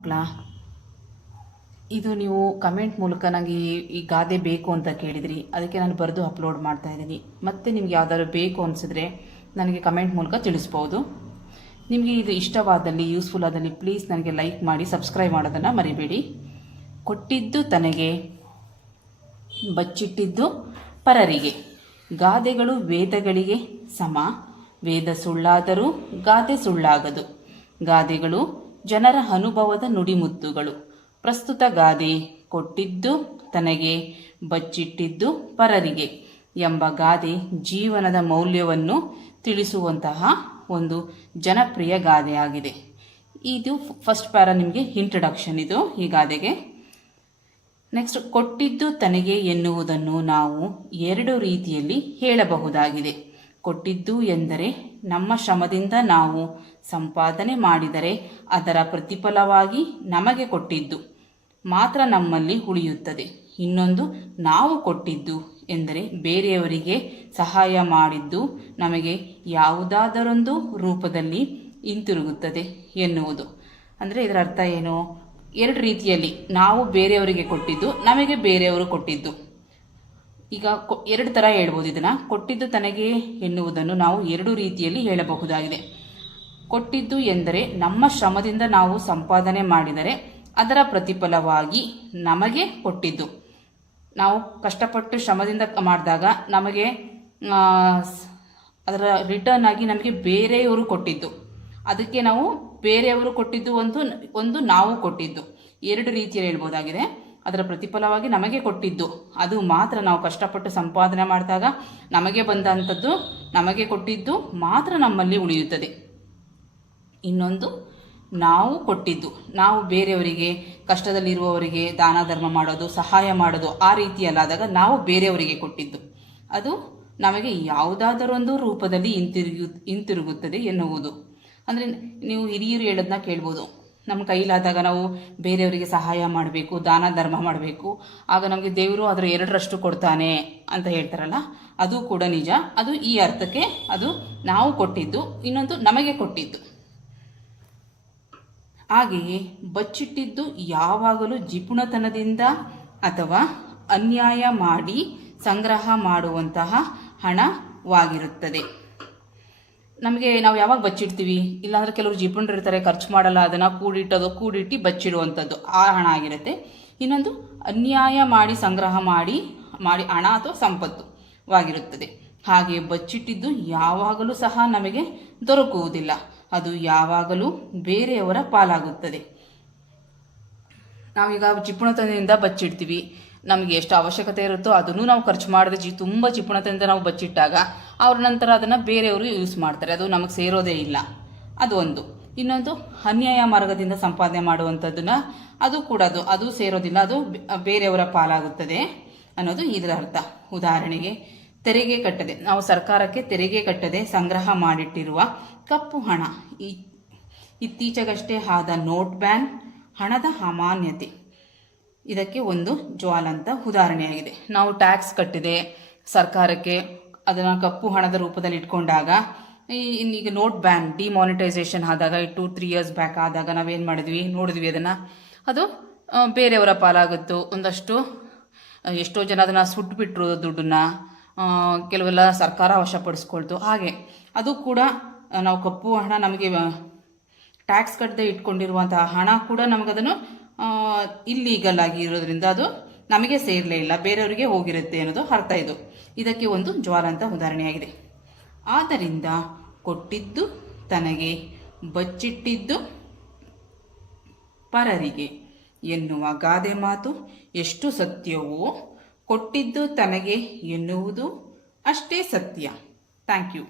ಮಕ್ಕಳ, ಇದು ನೀವು ಕಮೆಂಟ್ ಮೂಲಕ ನನಗೆ ಈ ಗಾದೆ ಬೇಕು ಅಂತ ಕೇಳಿದ್ರಿ, ಅದಕ್ಕೆ ನಾನು ಬರೆದು ಅಪ್ಲೋಡ್ ಮಾಡ್ತಾ ಇದ್ದೀನಿ. ಮತ್ತೆ ನಿಮ್ಗೆ ಯಾವ್ದಾದ್ರು ಬೇಕು ಅನಿಸಿದ್ರೆ ನನಗೆ ಕಮೆಂಟ್ ಮೂಲಕ ತಿಳಿಸ್ಬೋದು. ನಿಮಗೆ ಇದು ಇಷ್ಟವಾದಲ್ಲಿ, ಯೂಸ್ಫುಲ್ ಆದಲ್ಲಿ ಪ್ಲೀಸ್ ನನಗೆ ಲೈಕ್ ಮಾಡಿ, ಸಬ್ಸ್ಕ್ರೈಬ್ ಮಾಡೋದನ್ನು ಮರಿಬೇಡಿ. ಕೊಟ್ಟಿದ್ದು ತನಗೆ, ಬಚ್ಚಿಟ್ಟಿದ್ದು ಪರರಿಗೆ. ಗಾದೆಗಳು ವೇದಗಳಿಗೆ ಸಮ. ವೇದ ಸುಳ್ಳಾದರೂ ಗಾದೆ ಸುಳ್ಳಾಗದು. ಗಾದೆಗಳು ಜನರ ಅನುಭವದ ನುಡಿಮುತ್ತುಗಳು. ಪ್ರಸ್ತುತ ಗಾದೆ ಕೊಟ್ಟಿದ್ದು ತನಗೆ, ಬಚ್ಚಿಟ್ಟಿದ್ದು ಪರರಿಗೆ ಎಂಬ ಗಾದೆ ಜೀವನದ ಮೌಲ್ಯವನ್ನು ತಿಳಿಸುವಂತಹ ಒಂದು ಜನಪ್ರಿಯ ಗಾದೆಯಾಗಿದೆ. ಇದು ಫಸ್ಟ್ ಪ್ಯಾರಾ ನಿಮಗೆ ಇಂಟ್ರಡಕ್ಷನ್ ಇದು ಈ ಗಾದೆಗೆ. ನೆಕ್ಸ್ಟ್, ಕೊಟ್ಟಿದ್ದು ತನಗೆ ಎನ್ನುವುದನ್ನು ನಾವು ಎರಡು ರೀತಿಯಲ್ಲಿ ಹೇಳಬಹುದಾಗಿದೆ. ಕೊಟ್ಟಿದ್ದು ಎಂದರೆ ನಮ್ಮ ಶ್ರಮದಿಂದ ನಾವು ಸಂಪಾದನೆ ಮಾಡಿದರೆ ಅದರ ಪ್ರತಿಫಲವಾಗಿ ನಮಗೆ ಕೊಟ್ಟಿದ್ದು ಮಾತ್ರ ನಮ್ಮಲ್ಲಿ ಉಳಿಯುತ್ತದೆ. ಇನ್ನೊಂದು, ನಾವು ಕೊಟ್ಟಿದ್ದು ಎಂದರೆ ಬೇರೆಯವರಿಗೆ ಸಹಾಯ ಮಾಡಿದ್ದು ನಮಗೆ ಯಾವುದಾದರೊಂದು ರೂಪದಲ್ಲಿ ಹಿಂತಿರುಗುತ್ತದೆ ಎನ್ನುವುದು. ಅಂದರೆ ಇದರ ಅರ್ಥ ಏನು? ಎರಡು ರೀತಿಯಲ್ಲಿ ನಾವು ಬೇರೆಯವರಿಗೆ ಕೊಟ್ಟಿದ್ದು, ನಮಗೆ ಬೇರೆಯವರು ಕೊಟ್ಟಿದ್ದು. ಈಗ ಎರಡು ಥರ ಹೇಳ್ಬೋದು ಇದನ್ನು. ಕೊಟ್ಟಿದ್ದು ತನಗೆ ಎನ್ನುವುದನ್ನು ನಾವು ಎರಡು ರೀತಿಯಲ್ಲಿ ಹೇಳಬಹುದಾಗಿದೆ. ಕೊಟ್ಟಿದ್ದು ಎಂದರೆ ನಮ್ಮ ಶ್ರಮದಿಂದ ನಾವು ಸಂಪಾದನೆ ಮಾಡಿದರೆ ಅದರ ಪ್ರತಿಫಲವಾಗಿ ನಮಗೆ ಕೊಟ್ಟಿದ್ದು. ನಾವು ಕಷ್ಟಪಟ್ಟು ಶ್ರಮದಿಂದ ಮಾಡಿದಾಗ ನಮಗೆ ಅದರ ರಿಟರ್ನ್ ಆಗಿ ನಮಗೆ ಬೇರೆಯವರು ಕೊಟ್ಟಿದ್ದು. ಅದಕ್ಕೆ ನಾವು ಬೇರೆಯವರು ಕೊಟ್ಟಿದ್ದು ಒಂದು ನಾವು ಕೊಟ್ಟಿದ್ದು, ಎರಡು ರೀತಿಯಲ್ಲಿ ಹೇಳ್ಬೋದಾಗಿದೆ. ಅದರ ಪ್ರತಿಫಲವಾಗಿ ನಮಗೆ ಕೊಟ್ಟಿದ್ದು, ಅದು ಮಾತ್ರ ನಾವು ಕಷ್ಟಪಟ್ಟು ಸಂಪಾದನೆ ಮಾಡಿದಾಗ ನಮಗೆ ಬಂದಂಥದ್ದು, ನಮಗೆ ಕೊಟ್ಟಿದ್ದು ಮಾತ್ರ ನಮ್ಮಲ್ಲಿ ಉಳಿಯುತ್ತದೆ. ಇನ್ನೊಂದು, ನಾವು ಕೊಟ್ಟಿದ್ದು, ನಾವು ಬೇರೆಯವರಿಗೆ, ಕಷ್ಟದಲ್ಲಿರುವವರಿಗೆ ದಾನ ಧರ್ಮ ಮಾಡೋದು, ಸಹಾಯ ಮಾಡೋದು, ಆ ರೀತಿಯಲ್ಲಾದಾಗ ನಾವು ಬೇರೆಯವರಿಗೆ ಕೊಟ್ಟಿದ್ದು ಅದು ನಮಗೆ ಯಾವುದಾದರೊಂದು ರೂಪದಲ್ಲಿ ಹಿಂತಿರುಗುತ್ತದೆ ಎನ್ನುವುದು. ಅಂದರೆ ನೀವು ಹಿರಿಯರು ಹೇಳೋದನ್ನ ಕೇಳ್ಬೋದು, ನಮ್ಮ ಕೈಲಾದಾಗ ನಾವು ಬೇರೆಯವರಿಗೆ ಸಹಾಯ ಮಾಡಬೇಕು, ದಾನ ಧರ್ಮ ಮಾಡಬೇಕು, ಆಗ ನಮಗೆ ದೇವರು ಅದರ ಎರಡರಷ್ಟು ಕೊಡ್ತಾನೆ ಅಂತ ಹೇಳ್ತಾರಲ್ಲ, ಅದು ಕೂಡ ನಿಜ. ಅದು ಈ ಅರ್ಥಕ್ಕೆ, ಅದು ನಾವು ಕೊಟ್ಟಿದ್ದು, ಇನ್ನೊಂದು ನಮಗೆ ಕೊಟ್ಟಿದ್ದು. ಹಾಗೆಯೇ ಬಚ್ಚಿಟ್ಟಿದ್ದು ಯಾವಾಗಲೂ ಜಿಪುಣತನದಿಂದ ಅಥವಾ ಅನ್ಯಾಯ ಮಾಡಿ ಸಂಗ್ರಹ ಮಾಡುವಂತಹ ಹಣವಾಗಿರುತ್ತದೆ. ನಾವು ಯಾವಾಗ ಬಚ್ಚಿಡ್ತೀವಿ? ಇಲ್ಲಾಂದ್ರೆ ಕೆಲವರು ಜಿಪುಣರು ಇರ್ತಾರೆ, ಖರ್ಚು ಮಾಡಲ್ಲ, ಅದನ್ನು ಕೂಡಿಟ್ಟು ಬಚ್ಚಿಡುವಂಥದ್ದು, ಆ ಹಣ ಆಗಿರುತ್ತೆ. ಇನ್ನೊಂದು ಅನ್ಯಾಯ ಮಾಡಿ ಸಂಗ್ರಹ ಮಾಡಿ ಹಣ ಅಥವಾ ಸಂಪತ್ತುವಾಗಿರುತ್ತದೆ. ಹಾಗೆ ಬಚ್ಚಿಟ್ಟಿದ್ದು ಯಾವಾಗಲೂ ಸಹ ನಮಗೆ ದೊರಕುವುದಿಲ್ಲ, ಅದು ಯಾವಾಗಲೂ ಬೇರೆಯವರ ಪಾಲಾಗುತ್ತದೆ. ನಾವೀಗ ಜಿಪುಣತನದಿಂದ ಬಚ್ಚಿಡ್ತೀವಿ, ನಮಗೆ ಎಷ್ಟು ಅವಶ್ಯಕತೆ ಇರುತ್ತೋ ಅದನ್ನು ನಾವು ಖರ್ಚು ಮಾಡಿದ್ರೆ ತುಂಬ ಜಿಪುಣತೆಯಿಂದ ನಾವು ಬಚ್ಚಿಟ್ಟಾಗ ಅವ್ರ ನಂತರ ಅದನ್ನು ಬೇರೆಯವರು ಯೂಸ್ ಮಾಡ್ತಾರೆ, ಅದು ನಮಗೆ ಸೇರೋದೇ ಇಲ್ಲ, ಅದು ಒಂದು. ಇನ್ನೊಂದು, ಅನ್ಯಾಯ ಮಾರ್ಗದಿಂದ ಸಂಪಾದನೆ ಮಾಡುವಂಥದ್ದನ್ನ ಅದು ಕೂಡ ಅದು ಸೇರೋದಿಲ್ಲ, ಅದು ಬೇರೆಯವರ ಪಾಲಾಗುತ್ತದೆ ಅನ್ನೋದು ಇದರ ಅರ್ಥ. ಉದಾಹರಣೆಗೆ, ತೆರಿಗೆ ಕಟ್ಟದೆ, ನಾವು ಸರ್ಕಾರಕ್ಕೆ ತೆರಿಗೆ ಕಟ್ಟದೆ ಸಂಗ್ರಹ ಮಾಡಿಟ್ಟಿರುವ ಕಪ್ಪು ಹಣ. ಇತ್ತೀಚೆಗಷ್ಟೇ ಆದ ನೋಟ್ ಬ್ಯಾನ್ ಹಣದ ಅಮಾನ್ಯತೆ ಇದಕ್ಕೆ ಒಂದು ಜ್ವಾಲಂತ ಉದಾಹರಣೆಯಾಗಿದೆ. ನಾವು ಟ್ಯಾಕ್ಸ್ ಕಟ್ಟಿದೆ ಸರ್ಕಾರಕ್ಕೆ, ಅದನ್ನು ಕಪ್ಪು ಹಣದ ರೂಪದಲ್ಲಿ ಇಟ್ಕೊಂಡಾಗ, ಈಗ ನೋಟ್ ಬ್ಯಾನ್ ಡಿಮಾನಿಟೈಸೇಷನ್ ಆದಾಗ 2-3 years ಬ್ಯಾಕ್ ಆದಾಗ ನಾವೇನು ನೋಡಿದ್ವಿ ಅದನ್ನು, ಅದು ಬೇರೆಯವರ ಪಾಲಾಗುತ್ತೋ. ಒಂದಷ್ಟು ಎಷ್ಟೋ ಜನ ಅದನ್ನು ಸುಟ್ಬಿಟ್ರು ದುಡ್ಡನ್ನು, ಕೆಲವೆಲ್ಲ ಸರ್ಕಾರ ವಶಪಡಿಸ್ಕೊಳ್ತು. ಹಾಗೆ ಅದು ಕೂಡ ನಾವು ಕಪ್ಪು ಹಣ, ನಮಗೆ ಟ್ಯಾಕ್ಸ್ ಕಟ್ಟದೆ ಇಟ್ಕೊಂಡಿರುವಂತಹ ಹಣ ಕೂಡ ನಮಗದನ್ನು ಇಲ್ಲೀಗಲ್ ಆಗಿ ಇರೋದ್ರಿಂದ ಅದು ನಮಗೆ ಸೇರಲೇ ಇಲ್ಲ, ಬೇರೆಯವರಿಗೆ ಹೋಗಿರುತ್ತೆ ಅನ್ನೋದು ಅರ್ಥ. ಇದಕ್ಕೆ ಒಂದು ಜ್ವಾಲಂತ ಉದಾಹರಣೆಯಾಗಿದೆ. ಆದ್ದರಿಂದ ಕೊಟ್ಟಿದ್ದು ತನಗೆ, ಬಚ್ಚಿಟ್ಟಿದ್ದು ಪರರಿಗೆ ಎನ್ನುವ ಗಾದೆ ಮಾತು ಎಷ್ಟು ಸತ್ಯವೋ ಕೊಟ್ಟಿದ್ದು ತನಗೆ ಎನ್ನುವುದು ಅಷ್ಟೇ ಸತ್ಯ. Thank you.